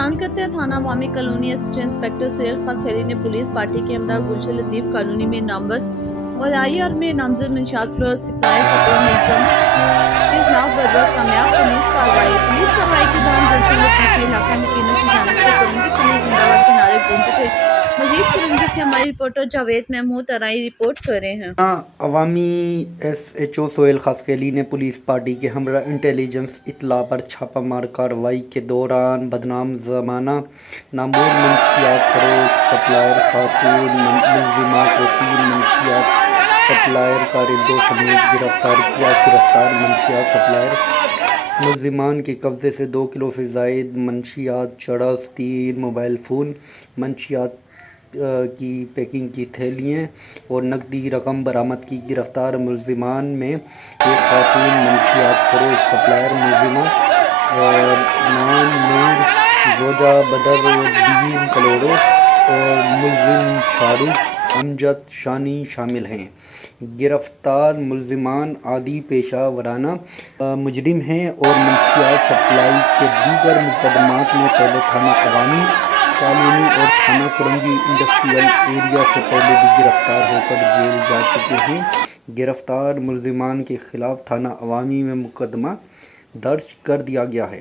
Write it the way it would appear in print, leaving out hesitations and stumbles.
بیان کرتے ہیں تھانہ Awami colony S H O inspector Sohail Khan Sohaili نے پولیس پارٹی کے ہمراہ گلشن لطیف کالونی میں نامور اور آئی آر میں نامزد منشیات فروش سپلائی خاتون ملزم کے خلاف بروقت کامیاب پولیس کارروائی کے دوران گلشن لطیف میں علاقہ مکینوں کی جانب سے کرنگی پولیس زندہ باد کے نعرے گونجے تھے۔ مزید کرنگی سے ہماری رپورٹر جاوید محمود ارائی رپورٹ کر رہے ہیں۔ Awami S H O Sohail Khan Sohaili نے پولیس پارٹی کے ہمراہ انٹیلیجنس اطلاع پر چھاپہ مار کارروائی کے دوران بدنام زمانہ نامور منشیات فروش سپلائر خاتون ملزمہ کو 3 منشیات سپلائر کارندوں سمیت گرفتار کیا۔ گرفتار منشیات سپلائر ملزمان کے قبضے سے 2 کلو سے زائد منشیات چرس، 3 موبائل فون، منشیات کی پیکنگ کی تھیلیاں اور نقدی رقم برآمد کی۔ گرفتار ملزمان میں ایک خاتون منشیات فروش سپلائر ملزمہ نام نور، زوجہ بدر الدین کلوڑو اور ملزم شاہ رخ امجد شانی شامل ہیں۔ گرفتار ملزمان عادی پیشہ ورانہ مجرم ہیں اور منشیات سپلائی کے دیگر مقدمات میں پہلے تھانہ عوامی کالونی اور تھانہ کرنگی انڈسٹریل ایریا سے پہلے بھی گرفتار ہو کر جیل جا چکے ہیں۔ گرفتار ملزمان کے خلاف تھانہ عوامی میں مقدمہ درج کر دیا گیا ہے۔